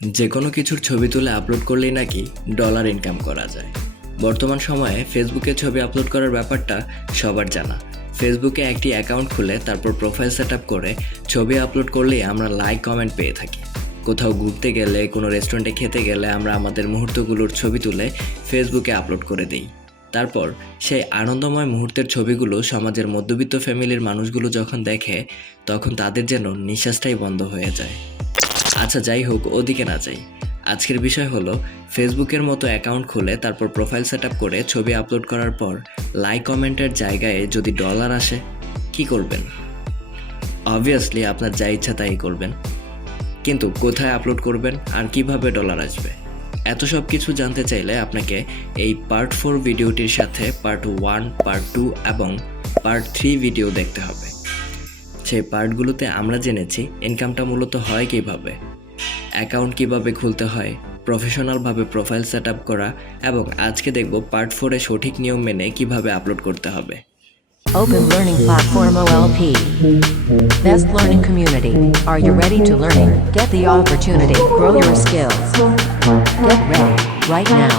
যে কোনো কিছুর ছবি তুলে আপলোড করলেই নাকি ডলার ইনকাম করা যায়। বর্তমান সময়ে ফেসবুকে ছবি আপলোড করার ব্যাপারটা সবার জানা। ফেসবুকে একটি অ্যাকাউন্ট খুলে তারপর প্রোফাইল সেট আপ করে ছবি আপলোড করলেই আমরা লাইক কমেন্ট পেয়ে থাকি। কোথাও ঘুরতে গেলে, কোনো রেস্টুরেন্টে খেতে গেলে আমরা আমাদের মুহূর্তগুলোর ছবি তুলে ফেসবুকে আপলোড করে দিই। তারপর সেই আনন্দময় মুহূর্তের ছবিগুলো সমাজের মধ্যবিত্ত ফ্যামিলির মানুষগুলো যখন দেখে, তখন তাদের যেন নিঃশ্বাসটাই বন্ধ হয়ে যায়। আচ্ছা, যাই হোক, ওদিকে না যাই। আজকের বিষয় হলো ফেসবুকের মতো অ্যাকাউন্ট খুলে তারপর প্রোফাইল সেট আপ করে ছবি আপলোড করার পর লাইক কমেন্টের জায়গায় যদি ডলার আসে, কি করবেন? অবভিয়াসলি আপনার যা ইচ্ছা তাই করবেন, কিন্তু কোথায় আপলোড করবেন আর কিভাবে ডলার আসবে, এত সব কিছু জানতে চাইলে আপনাকে এই পার্ট 4 ভিডিওটির সাথে পার্ট 1, পার্ট 2 এবং পার্ট 3 ভিডিও দেখতে হবে। সেই পার্টগুলোতে আমরা জেনেছি ইনকামটা মূলত হয় কীভাবে, অ্যাকাউন্ট কিভাবে খুলতে হয়, প্রফেশনালভাবে প্রোফাইল সেট আপ করা, এবং আজকে দেখব পার্ট 4-এ সঠিক নিয়ম মেনে কিভাবে আপলোড করতে হবে। Open Learning Platform OLP. Best learning community. Are you ready to learning? Get the opportunity. Grow your skills. Get ready. Right now.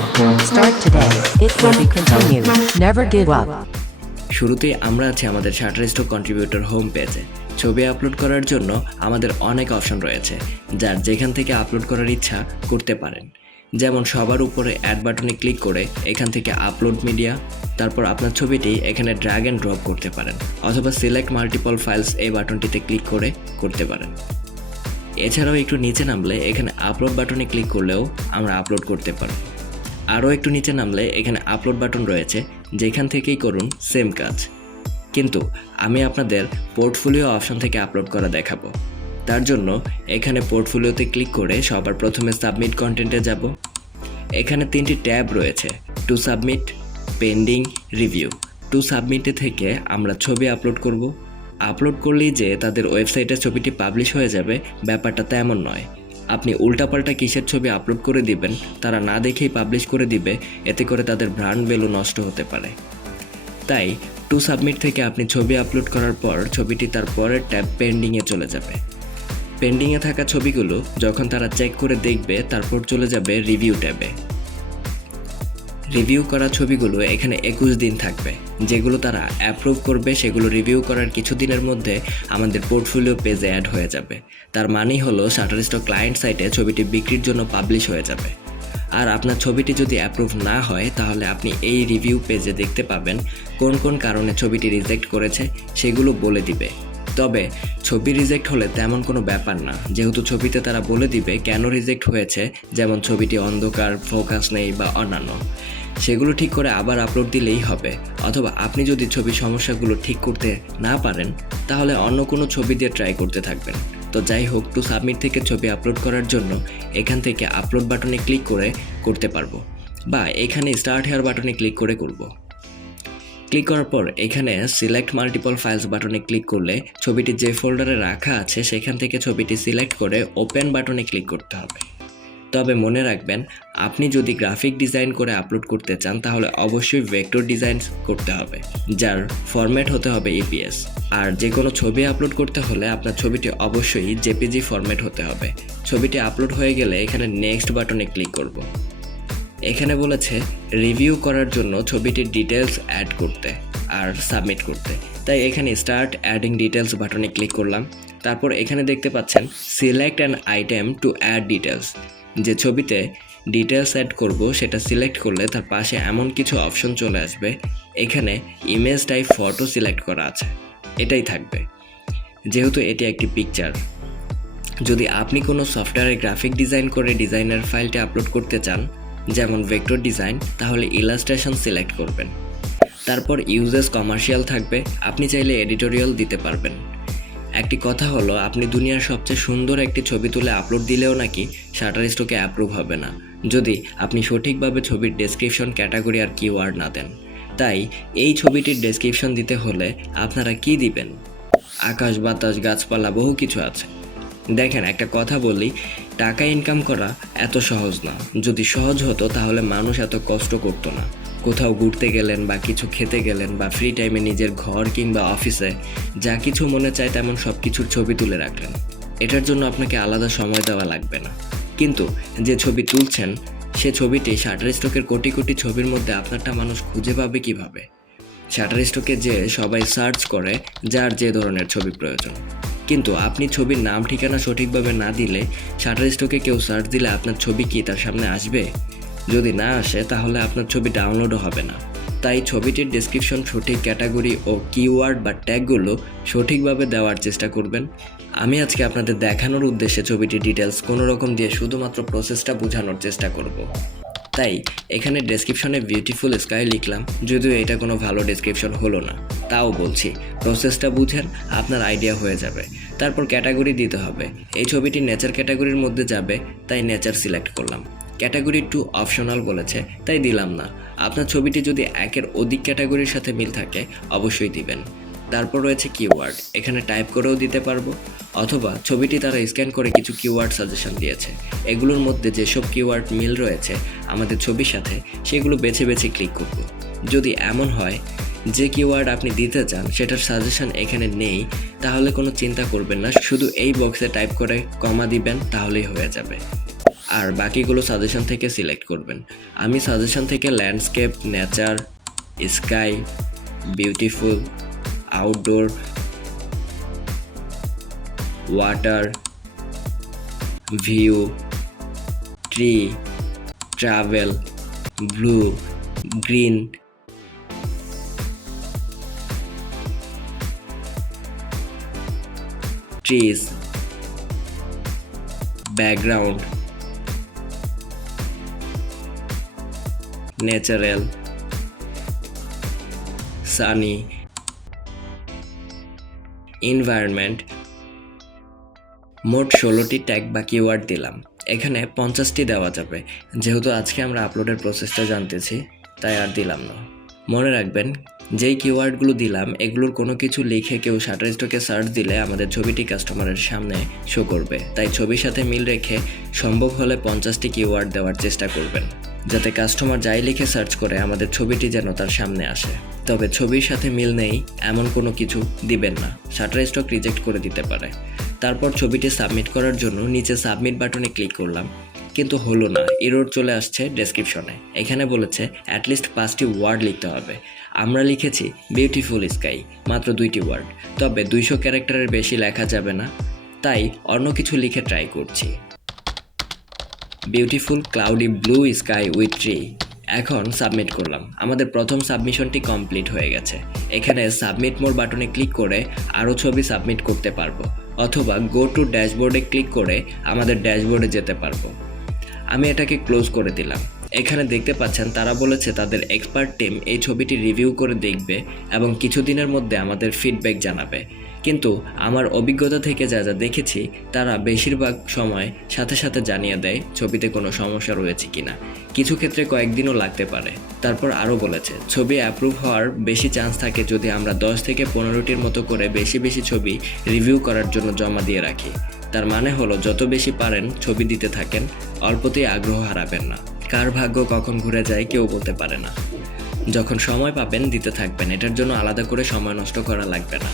Start today. It will be continued. Never give up. শুরুতেই আমরা আছি আমাদের Shutterstock contributor home পেজে। ছবি upload করার জন্য আমাদের অনেক অপশন রয়েছে, যার যেখান থেকে আপলোড করার ইচ্ছা করতে পারেন। যেমন সবার উপরে অ্যাড বাটনে ক্লিক করে এখান থেকে আপলোড মিডিয়া, তারপর আপনার ছবিটি এখানে ড্র্যাগ অ্যান্ড ড্রপ করতে পারেন, অথবা সিলেক্ট মাল্টিপল ফাইলস এই বাটনটিতে ক্লিক করে করতে পারেন। এছাড়াও একটু নিচে নামলে এখানে আপলোড বাটনে ক্লিক করলেও আমরা আপলোড করতে পারব। আরও একটু নিচে নামলে এখানে আপলোড বাটন রয়েছে, যেখান থেকেই করুন সেম কাজ, কিন্তু আমি আপনাদের পোর্টফোলিও অপশন থেকে আপলোড করা দেখাবো। তার জন্য এখানে পোর্টফোলিওতে ক্লিক করে সবার প্রথমে সাবমিট কন্টেন্টে যাব। এখানে 3টি ট্যাব রয়েছে, to submit, pending, review. To সাবমিটে থেকে আমরা ছবি আপলোড করব। আপলোড করলেই যে তাদের ওয়েবসাইটে ছবিটি পাবলিশ হয়ে যাবে, ব্যাপারটা তেমন নয়। আপনি উল্টাপাল্টা কিসের ছবি আপলোড করে দিবেন, তারা না দেখেই পাবলিশ করে দিবে, এতে করে তাদের ব্র্যান্ড ভ্যালু নষ্ট হতে পারে। তাই টু সাবমিট থেকে আপনি ছবি আপলোড করার পর ছবিটি তার পরের ট্যাব পেন্ডিংয়ে চলে যাবে। পেন্ডিংয়ে থাকা ছবিগুলো যখন তারা চেক করে দেখবে, তারপর চলে যাবে রিভিউ ট্যাবে। রিভিউ করা ছবিগুলো এখানে 21 দিন থাকবে। যেগুলো তারা অ্যাপ্রুভ করবে সেগুলো রিভিউ করার কিছুদিনের মধ্যে আমাদের পোর্টফোলিও পেজে অ্যাড হয়ে যাবে। তার মানেই হলো শাটারস্টক ক্লায়েন্ট সাইটে ছবিটি বিক্রির জন্য পাবলিশ হয়ে যাবে। আর আপনার ছবিটি যদি অ্যাপ্রুভ না হয়, তাহলে আপনি এই রিভিউ পেজে দেখতে পাবেন কোন কোন কারণে ছবিটি রিজেক্ট করেছে, সেগুলো বলে দিবে। তবে ছবি রিজেক্ট হলে তেমন কোনো ব্যাপার না, যেহেতু ছবিতে তারা বলে দিবে কেন রিজেক্ট হয়েছে, যেমন ছবিটি অন্ধকার, ফোকাস নেই বা অন্যান্য। সেগুলো ঠিক করে আবার আপলোড দিলেই হবে। অথবা আপনি যদি ছবির সমস্যাগুলো ঠিক করতে না পারেন, তাহলে অন্য কোনো ছবি দিয়ে ট্রাই করতে থাকবেন। তো যাই হোক, টু সাবমিট থেকে ছবি আপলোড করার জন্য এখান থেকে আপলোড বাটনে ক্লিক করে করতে পারবো, বা এখানে স্টার্ট হেয়ার বাটনে ক্লিক করে করব। ক্লিক করার পর এখানে সিলেক্ট মাল্টিপল ফাইলস বাটনে ক্লিক করলে ছবিটি যে ফোল্ডারে রাখা আছে সেখান থেকে ছবিটি সিলেক্ট করে ওপেন বাটনে ক্লিক করতে হবে। তবে মনে রাখবেন, আপনি যদি গ্রাফিক ডিজাইন করে আপলোড করতে চান, তাহলে অবশ্যই ভেক্টর ডিজাইন করতে হবে, যার ফরম্যাট হতে হবে EPS। আর যে কোনো ছবি আপলোড করতে হলে আপনার ছবিটি অবশ্যই JPG ফরম্যাট হতে হবে। ছবিটি আপলোড হয়ে গেলে এখানে নেক্সট বাটনে ক্লিক করব। এখানে বলেছে রিভিউ করার জন্য ছবিটির ডিটেলস অ্যাড করতে আর সাবমিট করতে, তাই এখানে স্টার্ট অ্যাডিং ডিটেলস বাটনে ক্লিক করলাম। তারপর এখানে দেখতে পাচ্ছেন select an item to add details. যে ছবিতে ডিটেলস অ্যাড করব সেটা সিলেক্ট করলে তার পাশে এমন কিছু অপশন চলে আসবে। এখানে ইমেজ টাইপ ফটো সিলেক্ট করা আছে, এটাই থাকবে, যেহেতু এটি একটি পিকচার। যদি আপনি কোনো সফটওয়্যারে গ্রাফিক ডিজাইন করে ডিজাইনার ফাইলটি আপলোড করতে চান, যেমন ভেক্টর ডিজাইন, তাহলে ইলাস্ট্রেশন সিলেক্ট করবেন। তারপর ইউজেস কমার্শিয়াল থাকবে, আপনি চাইলে এডিটোরিয়াল দিতে পারবেন। একটি কথা হলো, আপনি দুনিয়ার সবচেয়ে সুন্দর একটি ছবি তুলে আপলোড দিলেও নাকি শাটারস্টকে অ্যাপ্রুভ হবে না, যদি আপনি সঠিকভাবে ছবির ডেসক্রিপশন, ক্যাটাগরি আর কিওয়ার্ড না দেন। তাই এই ছবিটির ডেসক্রিপশন দিতে হলে আপনারা কি দিবেন? আকাশ, বাতাস, গাছপালা, বহু কিছু আছে। দেখেন, একটা কথা বলি, টাকা ইনকাম করা এত সহজ না। যদি সহজ হতো তাহলে মানুষ এত কষ্ট করতো না। কোথাও ঘুরতে গেলেন বা কিছু খেতে গেলেন বা ফ্রি টাইমে নিজের ঘর কিংবা অফিসে যা কিছু মনে চায় তেমন সব কিছুর ছবি তুলে রাখলেন। এটার জন্য আপনাকে আলাদা সময় দেওয়া লাগবে না। কিন্তু যে ছবি তুলছেন সে ছবিটি শাটারস্টকের কোটি কোটি ছবির মধ্যে আপনারটা মানুষ খুঁজে পাবে কিভাবে? শাটারস্টকে যে সবাই সার্চ করে যার যে ধরনের ছবি প্রয়োজন, কিন্তু আপনি ছবির নাম ঠিকানা সঠিকভাবে না দিলে শাটারস্টকে কেউ সার্চ দিলে আপনার ছবি কি তার সামনে আসবে? যদি না আসে তাহলে আপনার ছবি ডাউনলোডও হবে না। তাই ছবিটির ডেসক্রিপশন সঠিক ক্যাটাগরি ও কিওয়ার্ড বা ট্যাগগুলো সঠিকভাবে দেওয়ার চেষ্টা করবেন। আমি আজকে আপনাদের দেখানোর উদ্দেশ্যে ছবিটির ডিটেলস কোনো রকম দিয়ে শুধুমাত্র প্রসেসটা বোঝানোর চেষ্টা করব। তাই এখানে ডেসক্রিপশনে বিউটিফুল স্কাই লিখলাম, যদিও এটা কোনো ভালো ডেসক্রিপশন হলো না, তাও বলছি প্রসেসটা বুঝেন, আপনার আইডিয়া হয়ে যাবে। তারপর ক্যাটাগরি দিতে হবে। এই ছবিটি নেচার ক্যাটাগরির মধ্যে যাবে, তাই নেচার সিলেক্ট করলাম। ক্যাটাগরি 2 অপশনাল বলেছে, তাই দিলাম না। আপনার ছবিটি যদি একের অধিক ক্যাটাগরির সাথে মিল থাকে অবশ্যই দিবেন। তারপর রয়েছে কিওয়ার্ড, এখানে টাইপ করেও দিতে পারবো, অথবা ছবিটি তারা স্ক্যান করে কিছু কিওয়ার্ড সাজেশন দিয়েছে। এগুলোর মধ্যে যেসব কিওয়ার্ড মিল রয়েছে আমাদের ছবির সাথে সেগুলো বেছে বেছে ক্লিক করব। যদি এমন হয় যে কিওয়ার্ড আপনি দিতে চান সেটার সাজেশন এখানে নেই, তাহলে কোনো চিন্তা করবেন না, শুধু এই বক্সে টাইপ করে কমা দিবেন, তাহলেই হয়ে যাবে। আর বাকিগুলো সাজেশন থেকে সিলেক্ট করবেন। আমি সাজেশন থেকে landscape, nature, sky, beautiful, outdoor, water, view, tree, travel, blue, green, trees, background, natural, Sunny, environment. মোট 16টি ট্যাগ বা কিওয়ার্ড দিলাম। এখানে 50টি দেওয়া যাবে, যেহেতু আজকে আমরা আপলোডের প্রসেসটা জানতেছি তাই আর দিলাম না। মনে রাখবেন, যেই কিওয়ার্ডগুলো দিলাম এগুলোর কোনো কিছু লিখে কেউ শাটারস্টকে সার্চ দিলে আমাদের ছবিটি কাস্টমারের সামনে শো করবে। তাই ছবির সাথে মিল রেখে সম্ভব হলে 50টি কিওয়ার্ড দেওয়ার চেষ্টা করবেন, যাতে কাস্টমার যাই লিখে সার্চ করে আমাদের ছবিটি যেন তার সামনে আসে। তবে ছবির সাথে মিল নেই এমন কোনো কিছু দিবেন না, শাটারস্টক রিজেক্ট করে দিতে পারে। তারপর ছবিটি সাবমিট করার জন্য নিচে সাবমিট বাটনে ক্লিক করলাম, কিন্তু হলো না, এরর চলে আসছে ডেসক্রিপশনে। এখানে বলেছে অ্যাটলিস্ট 5টি ওয়ার্ড লিখতে হবে। আমরা লিখেছি বিউটিফুল স্কাই, মাত্র 2টি ওয়ার্ড, তবে 200 ক্যারেক্টারের বেশি লেখা যাবে না, তাই অন্য কিছু লিখে ট্রাই করছি। Beautiful cloudy blue sky with tree. এখন সাবমিট করলাম। আমাদের প্রথম সাবমিশনটি কমপ্লিট হয়ে গেছে। এখানে সাবমিট মোর বাটনে ক্লিক করে আরও ছবি সাবমিট করতে পারবো, অথবা গো টু ড্যাশবোর্ডে ক্লিক করে আমাদের ড্যাশবোর্ডে যেতে পারবো। আমি এটাকে ক্লোজ করে দিলাম। এখানে দেখতে পাচ্ছেন তারা বলেছে তাদের এক্সপার্ট টিম এই ছবিটি রিভিউ করে দেখবে এবং কিছুদিনের মধ্যে আমাদের ফিডব্যাক জানাবে। কিন্তু আমার অভিজ্ঞতা থেকে যা যা দেখেছি তারা বেশিরভাগ সময় সাথে সাথে জানিয়ে দেয় ছবিতে কোনো সমস্যা রয়েছে কিনা। কিছু ক্ষেত্রে কয়েকদিনও লাগতে পারে। তারপর আরও বলেছে ছবি অ্যাপ্রুভ হওয়ার বেশি চান্স থাকে যদি আমরা 10 থেকে 15টির মতো করে বেশি বেশি ছবি রিভিউ করার জন্য জমা দিয়ে রাখি। তার মানে হলো যত বেশি পারেন ছবি দিতে থাকেন, অল্পতেই আগ্রহ হারাবেন না। কার ভাগ্য কখন ঘুরে যায় কেউ বলতে পারে না। যখন সময় পাবেন দিতে থাকবেন, এটার জন্য আলাদা করে সময় নষ্ট করা লাগবে না।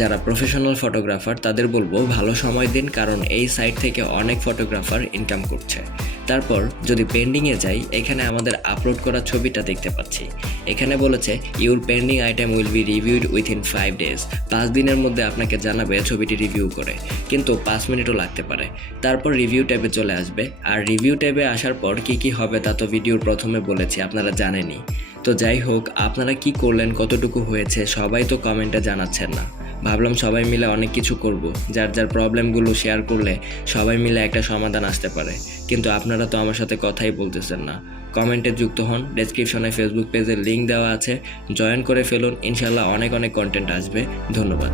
যারা প্রফেশনাল ফটোগ্রাফার তাদের বলবো ভালো সময় দিন, কারণ এই সাইট থেকে অনেক ফটোগ্রাফার ইনকাম করছে। তারপর যদি পেন্ডিংয়ে যাই, এখানে আমাদের আপলোড করা ছবিটা দেখতে পাচ্ছি। এখানে বলেছে your pending item will be reviewed within 5 days। 5 দিনের মধ্যে আপনাকে জানাবে ছবিটি রিভিউ করে, কিন্তু 5 মিনিটও লাগতে পারে। তারপর রিভিউ ট্যাবে চলে আসবে, আর রিভিউ ট্যাবে আসার পর কি হবে তা তো ভিডিওর প্রথমে বলেছি, আপনারা জানেনই। তো যাই হোক, আপনারা কি করলেন, কতটুকু হয়েছে সবাই তো কমেন্টে জানাচ্ছেন না। ভাবলাম সবাই মিলে অনেক কিছু করব, যার যার প্রবলেমগুলো শেয়ার করলে সবাই মিলে একটা সমাধান আসতে পারে। কিন্তু আপনারা তো আমার সাথে কথাই বলতেছেন না। কমেন্টে যুক্ত হন, ডেসক্রিপশনে ফেসবুক পেজের লিঙ্ক দেওয়া আছে, জয়েন করে ফেলুন। ইনশাল্লাহ অনেক কন্টেন্ট আসবে। ধন্যবাদ।